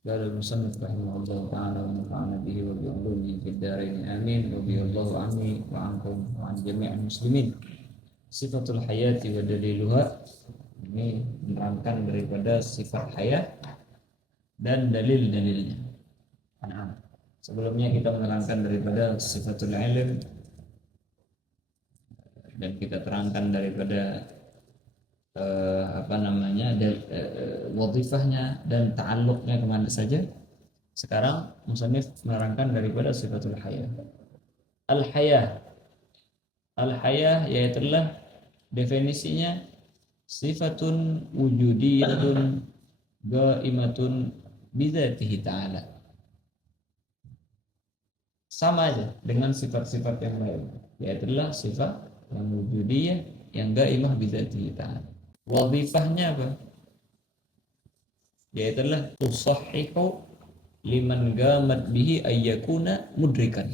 قال المصنف رحمه الله تعالى ونفعنا به وبعلومه في الدارين آمين رضي الله عني وعنكم وعن جميع المسلمين. Sifatul hayati wa daliluha, ini menerangkan daripada sifat hayat dan dalil-dalilnya. Nah, sebelumnya kita menerangkan daripada sifatul ilm dan kita terangkan daripada wadhifahnya dan ta'alluqnya kemana saja. Sekarang musannif menerangkan daripada sifatul hayah. Al-hayah yaitulah definisinya sifatun wujudiyatun ghaimatun bidzatihi ta'ala. Sama aja dengan sifat-sifat yang lain, yaitulah sifat yang wujudiyah yang ghaimah bidzatihi ta'ala. Wadhifahnya apa? Yaitulah tusahhihu liman gamat bihi ayyakuna mudrikan.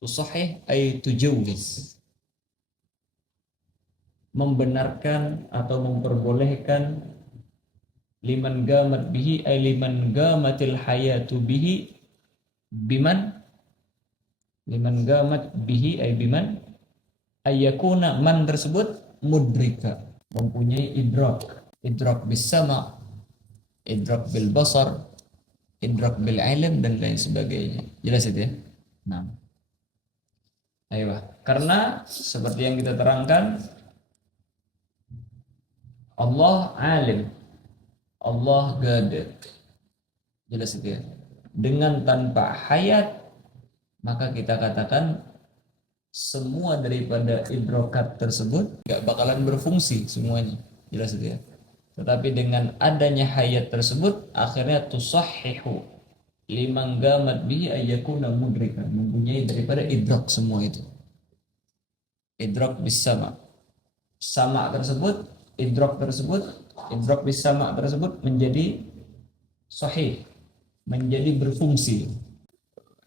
Tusahih ay tujawwiz, membenarkan atau memperbolehkan, liman gamat bihi ay liman gamatil hayatu bihi, biman, liman gamat bihi ay biman ayyakuna, man tersebut mudrika, mempunyai idrak bis sama, idrak bil basar, idrak bil ilm dan lain sebagainya. Jelas itu ya? Nah, ayo, karena seperti yang kita terangkan, Allah alim, Allah qadir. Jelas itu ya? Dengan tanpa hayat, maka kita katakan semua daripada idrokat tersebut gak bakalan berfungsi semuanya. Jelas itu ya? Tetapi dengan adanya hayat tersebut, akhirnya tusahhihu liman gamat bihi ayyakuna mudrikan, mempunyai daripada idrak semua itu. Idrak bis sama. Sama tersebut, idrak bis sama tersebut menjadi sahih, menjadi berfungsi.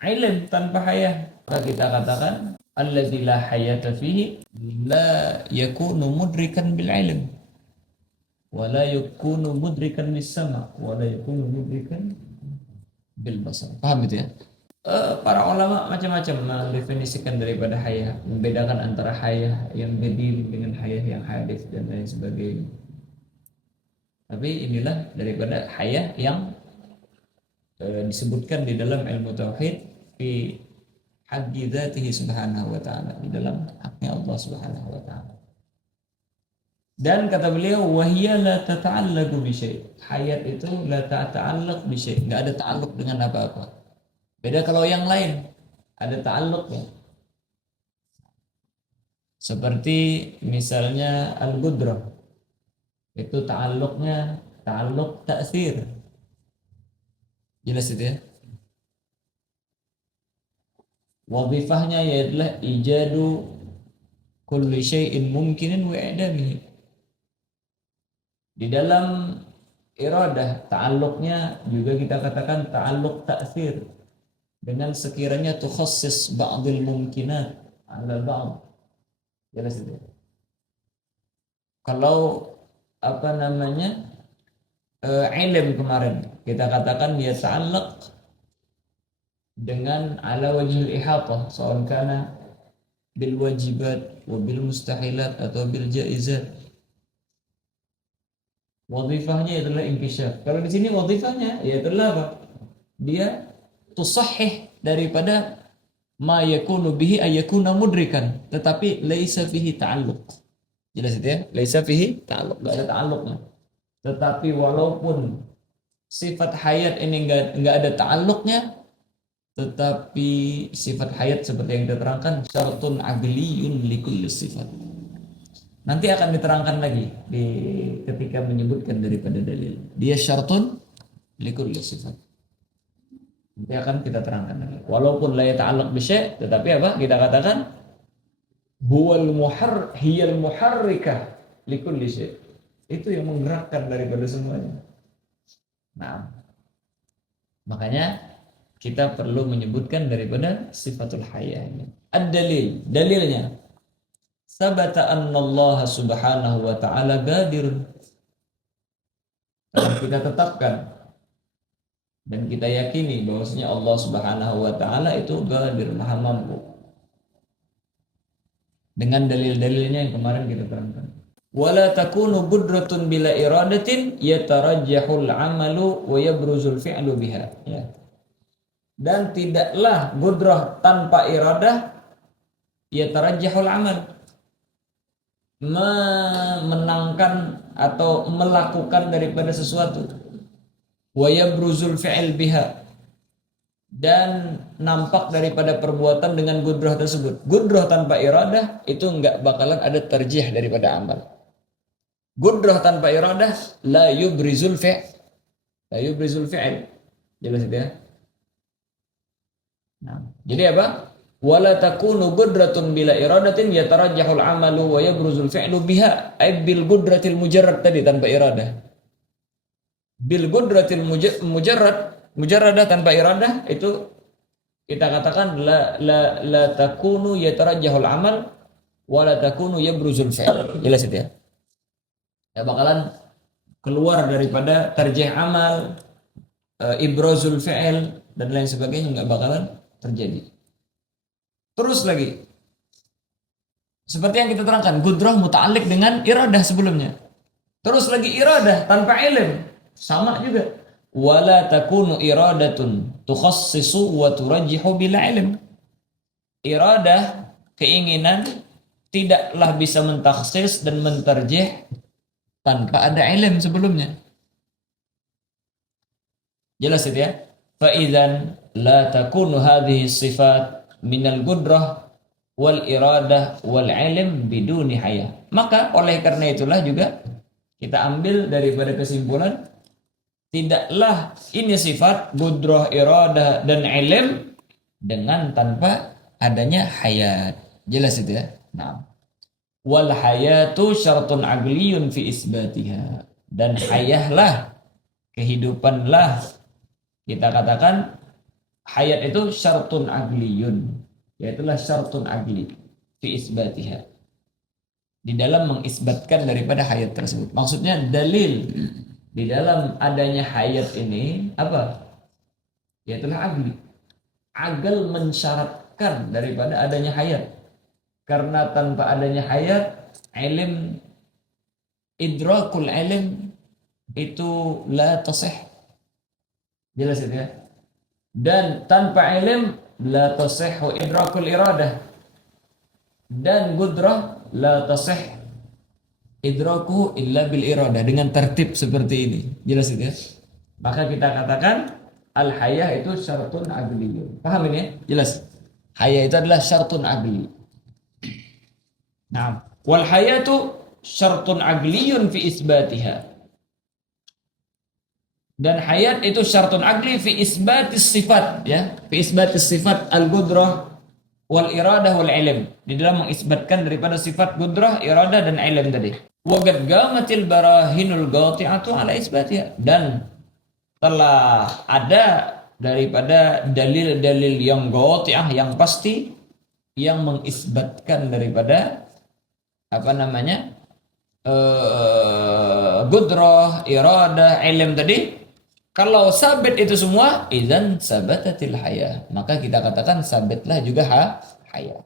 Ilm tanpa hayah, maka kita katakan alladzi la hayata fihi la yakunu mudrikan bil ilm wa la yakunu mudrikan bis sama wa la yakunu mudrikan bil basar. Paham itu ya? Para ulama macam-macam mendefinisikan daripada hayah, membedakan antara hayah yang qadim dengan hayah yang hadis dan lain sebagainya. Tapi inilah daripada hayah yang disebutkan di dalam ilmu tauhid fi haqqi dzatihi subhanahu wa ta'ala, di dalam haknya Allah subhanahu wa ta'ala. Dan kata beliau, wahiyya la tata'allaqu bi syai'. Hayat itu la tata'allaq bi syai', enggak ada ta'alluq dengan apa-apa. Beda kalau yang lain ada ta'alluqnya. Seperti misalnya al-qudrah, itu ta'alluqnya ta'alluq ta'thir. Jelas itu ya? Wadhifahnya yaitu ijadu kulli syai'in mumkinin wa i'damihi. Di dalam iradah, ta'alluqnya juga kita katakan ta'alluq ta'thir, dengan sekiranya tukhassis ba'dil mumkinat ala ba'd. Jelas itu. Kalau ilm kemarin kita katakan dia ta'allaq dengan ala wajhil ihatah, sawan kana bil wajibat wa bil mustahilat atau bil jaizat. Wadhifahnya adalah inkishaf. Kalau di sini wadhifahnya yaitu apa? Dia tusahih daripada ma yakunu bihi ayakuna mudrikan, tetapi laisa fihi ta'alluq. Jelas itu ya? Laisa fihi ta'alluq, enggak ada ta'alluqnya. Tetapi walaupun sifat hayat ini enggak ada ta'alluqnya, tetapi sifat hayat seperti yang kita terangkan syartun aqliyun likulli sifat. Nanti akan diterangkan lagi ketika menyebutkan daripada dalil. Dia syartun likulli sifat. Nanti akan kita terangkan lagi. Walaupun la yata'allaq bi syai', tetapi apa? Kita katakan hiyal muharrikah likulli syai'. Itu yang menggerakkan daripada semuanya. Nah, makanya kita perlu menyebutkan daripada sifatul hayah ini. Ad-dalil, dalilnya sabata anna Allah subhanahu wa ta'ala qadirun. yang kita tetapkan dan kita yakini bahwasanya Allah Subhanahu wa taala itu Qadir, Maha Mampu. Dengan dalil-dalilnya yang kemarin kita terangkan. Wala takunu qudratun bila iradatin yatarajjahul amalu wa yabruzul fi'lu biha. Ya. Dan tidaklah gudrah tanpa iradah yatarajjahul amal, memenangkan atau melakukan daripada sesuatu, wa yabruzul fi'l biha, dan nampak daripada perbuatan dengan gudrah tersebut. Gudrah tanpa iradah itu enggak bakalan ada terjih daripada amal. Gudrah tanpa iradah la yubrizul fi'l, la yubrizul fi'l. Jelas itu ya. Nah, jadi apa? Wala takunu qudratun bila iradatin yatarajjahul amalu wa yabruzul fi'lu biha, ay bil qudratil mujarrad tadi tanpa iradah. Bil qudratil mujarradah tanpa iradah itu kita katakan la takunu yatarajjahul amal wa la takunu yabruzul fi'l. Jelas itu ya. Ya bakalan keluar daripada tarjih amal, ibrazul fi'l dan lain sebagainya enggak bakalan terjadi. Terus lagi seperti yang kita terangkan, gudrah muta'alliq dengan iradah sebelumnya. Terus lagi iradah tanpa ilm sama juga. Wala takunu iradatun tukhassisu wa turajjihu bila ilm. Iradah, keinginan, tidaklah bisa mentakhsis dan mentarjih tanpa ada ilm sebelumnya. Jelas itu ya. Fa idzan la takunu hadhihi sifat minal qudrah wal iradah wal ilm biduni haya. Maka oleh karena itulah juga kita ambil daripada kesimpulan tidaklah ini sifat qudrah, iradah dan ilm dengan tanpa adanya hayat. Jelas itu ya. Nah, wal hayatu syartun aqliyun fi isbatiha, dan hayahlah, kehidupanlah, kita katakan hayat itu syartun aqliyun, yaitulah syartun aqli fi isbatiha, di dalam mengisbatkan daripada hayat tersebut. Maksudnya dalil di dalam adanya hayat ini apa? Yaitulah aqli. Aql mensyaratkan daripada adanya hayat. Karena tanpa adanya hayat, ilm, idrakul ilm itu la tasih. Jelas itu ya. Dan tanpa ilm la tasihhu idrakul iradah, dan gudrah la tasih idraku illa bil iradah, dengan tertib seperti ini. Jelas itu ya. Maka kita katakan al hayah itu syartun aqliyun. Paham ini ya? Jelas. Hayah itu adalah syartun aqli. Nah, wal hayatu syartun aqliyun fi isbatiha. Dan hayat itu syartun aqli fi isbatis sifat, ya, fi isbatis sifat al-qudrah wal iradah wal ilm, di dalam mengisbatkan daripada sifat qudrah, iradah dan ilm tadi. Wa qad qamatil barahinul qati'atu ala isbatiha, dan telah ada daripada dalil-dalil yang qati'ah, yang pasti, yang mengisbatkan daripada apa namanya qudrah, iradah, ilm tadi. Kalau sabit itu semua, idzan sabatatil hayah, maka kita katakan sabitlah juga hayat.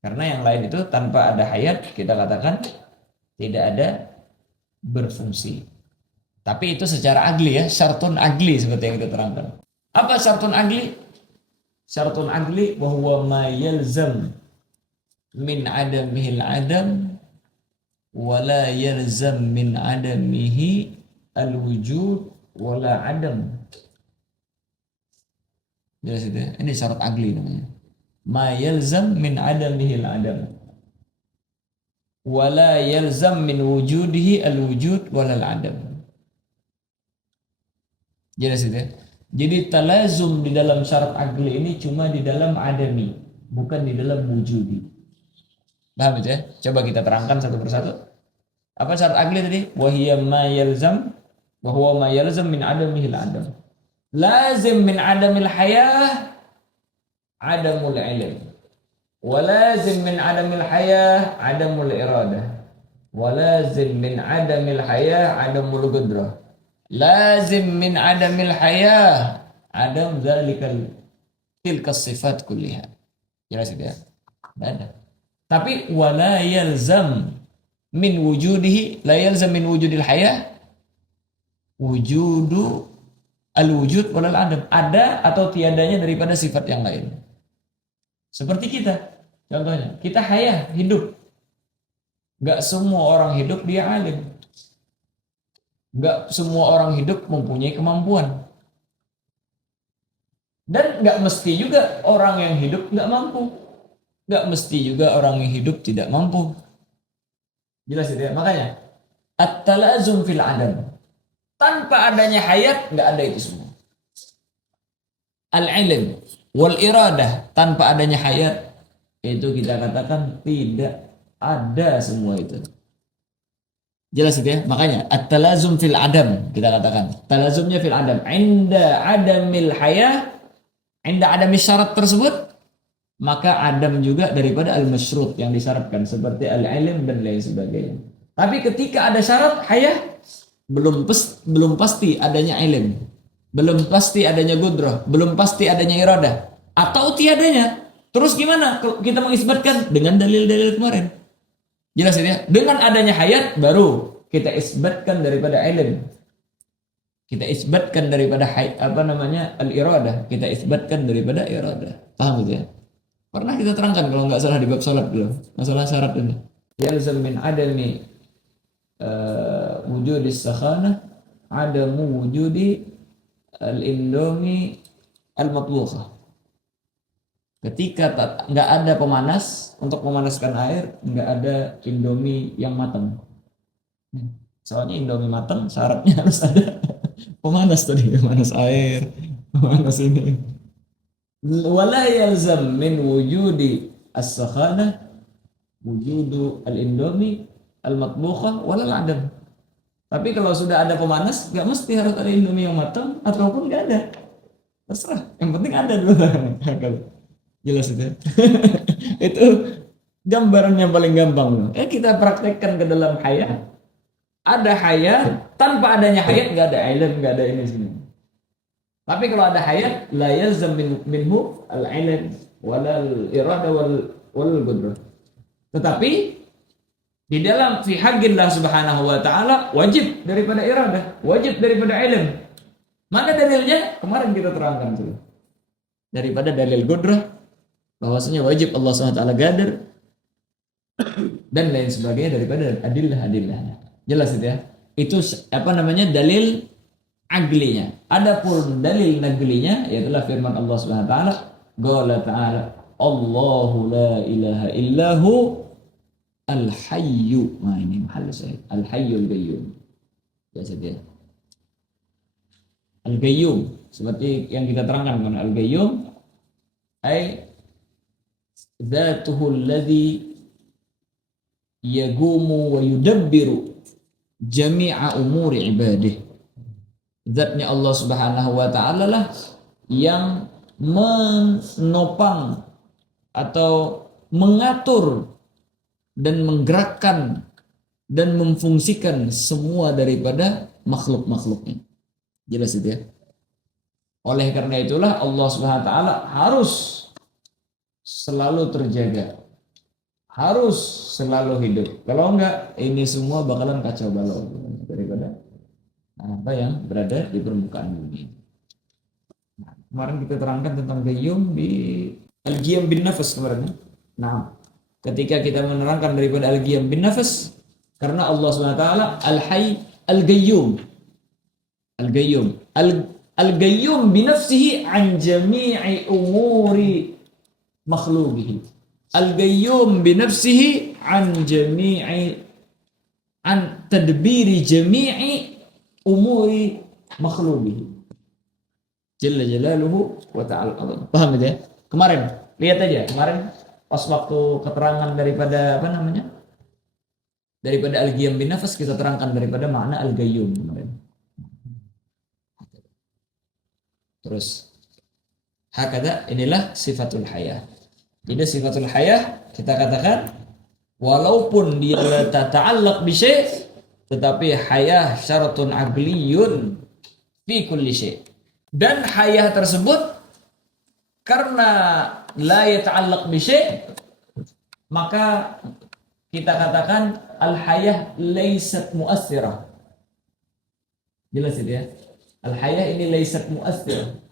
Karena yang lain itu tanpa ada hayat, kita katakan tidak ada berfungsi. Tapi itu secara agli ya, syartun agli seperti yang kita terangkan. Apa syartun agli? Syartun agli bahwa ma yalzam min adamihil adam wala yalzam min adamihi al-wujud wala adam. Jelas itu ya? Ini syarat agli namanya. Ma yalzam min adamihil adam wala yalzam min wujudihi al-wujud wala al-adam. Jelas itu ya? Jadi talazum di dalam syarat agli ini cuma di dalam adami, bukan di dalam wujudi. Paham itu ya? Coba kita terangkan satu persatu. Apa syarat agli tadi? Wahiyya ma yalzam, bahwa ma yalzam min adamihil adam. Lazim min adamil hayah adamul ilm. Wa lazim min adamil hayah adamul iradah. Wa lazim min adamil hayah adamul qudrah. lazim min adamil hayah adam zalikal tilka sifat kulliha. Jelas itu ya? Tidak ada. Tapi wala yalzam min wujudihi, la yalzam min wujudil hayah wujudu al wujud walal adam. Ada atau tiadanya daripada sifat yang lain. Seperti kita. Contohnya, kita hayah, hidup. Gak semua orang hidup dia alim. Gak semua orang hidup mempunyai kemampuan. Dan gak mesti juga orang yang hidup gak mampu. Gak mesti juga orang yang hidup tidak mampu. Jelas itu ya? Makanya at-talazum fil adam. Tanpa adanya hayat gak ada itu semua. Al-ilm wal iradah, tanpa adanya hayat itu kita katakan tidak ada semua itu. Jelas itu ya? Makanya at-talazum fil adam, kita katakan talazumnya fil adam. Inda adamil hayah, inda adamil syarat tersebut, maka adam juga daripada al-masyrut yang disyaratkan seperti al-ilm dan lain sebagainya. Tapi ketika ada syarat hayah, belum pasti adanya ilm, belum pasti adanya gudrah, belum pasti adanya iradah, atau tiadanya. Terus gimana kita mengisbatkan? Dengan dalil-dalil kemarin. Jelas ini ya? Dengan adanya hayat baru kita isbatkan daripada ilm. Kita isbatkan daripada al-iradah, kita isbatkan daripada iradah. Paham gitu ya? Pernah kita terangkan kalau nggak salah di bab salat dulu, masalah syarat ini. Yalzam min adami wujudis sakhanah adamu wujudi al-indomi al-matlukah. Ketika nggak ada pemanas untuk memanaskan air, nggak ada indomie yang matang. Soalnya indomie matang syaratnya harus ada pemanas tadi, pemanas air, pemanas ini. Wala yalzam min wujudi as-sakhanah wujudu al-indomie al-matbukhah wala al-adam. Tapi kalau sudah ada pemanas, nggak mesti harus ada indomie yang matang ataupun nggak ada. Terserah, yang penting ada dulu. Jelas itu. Itu gambaran yang paling gampang. Kita praktekkan ke dalam hayat. Ada hayat, tanpa adanya hayat nggak ada ilm, nggak ada ini sini. Tapi kalau ada hayat, la yalzam minhu al-ilm wal irada wal qudrah. Tetapi di dalam fi haqqillah subhanahu wa ta'ala wajib daripada iradah, wajib daripada ilm. Mana dalilnya? Kemarin kita terangkan dulu. Daripada dalil qudrah bahwasanya wajib Allah SWT gadir dan lain sebagainya daripada adillah-adillahnya. Jelas itu ya. Itu dalil aglinya. Adapun dalil naglinya yaitu firman Allah SWT, qala ta'ala Allahu la ilaha illahu al-hayyu. Nah ini mahal saya. Al-hayyul qayyum. Jelas itu ya. Al-qayyum seperti yang kita terangkan kan, al-qayyum ay dzatuhu alladhi yagumu wa yudabbiru jami'a umuri ibadih. Zatnya Allah Subhanahu wa ta'ala lah yang menopang atau mengatur dan menggerakkan dan memfungsikan semua daripada makhluk-makhluknya. Jelas itu ya. Oleh karena itulah Allah Subhanahu wa ta'ala harus selalu terjaga, harus selalu hidup. Kalau enggak, ini semua bakalan kacau balau daripada apa yang berada di permukaan bumi. Nah, kemarin kita terangkan tentang qayyum di al-qiyam bin nafas kemarin. Nah, ketika kita menerangkan daripada al-qiyam bin nafas, karena Allah SWT al-hayy al-qayyum. Al-qayyum. Al-qayyum bi nafsihi an jami'i umuri makhluqihi. Al-qayyum bi nafsihi an tadbiri jami'i umuri makhluqihi. Jalla jalaluhu wa ta'ala. Paham itu ya? Kemarin, lihat aja. Kemarin pas waktu keterangan daripada daripada al-qiyam bin nafas, kita terangkan daripada makna al-qayyum kemarin. Terus hakada, inilah sifatul hayah. Jadi sifatul hayah kita katakan walaupun dia tata'allaq bi syai', tetapi hayah syaratun aqliyun fi kulli syai. Dan hayah tersebut karena la yata'allaq bi syai', maka kita katakan al-hayah laysat mu'assirah. Jelas itu ya. Al-hayah ini laysat mu'assirah.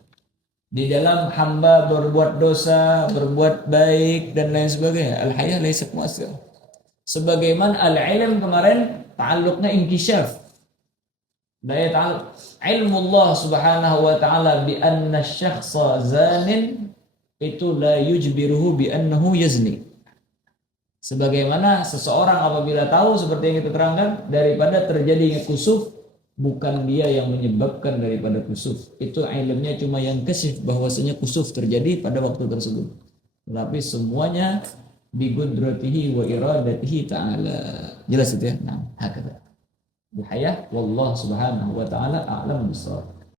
Di dalam hamba berbuat dosa, berbuat baik dan lain sebagainya, al-hayah laysat mu'assirah. Sebagaimana al-ilm kemarin ta'alluqnya inkishaf. La yata'allaq ilmu Allah Subhanahu wa taala bi anna asy-syakhsa zanin itu la yujbiruhu bi annahu yazni. Sebagaimana seseorang apabila tahu seperti yang kita terangkan daripada terjadinya kusuf, bukan dia yang menyebabkan daripada kusuf. Itu ilmunya cuma yang kasif bahwasanya kusuf terjadi pada waktu tersebut. Tetapi semuanya bi qudratihi wa iradatihi ta'ala. Jelas itu ya? Nah, hakata. Bihayah wallahu subhanahu wa ta'ala a'lam bissawab.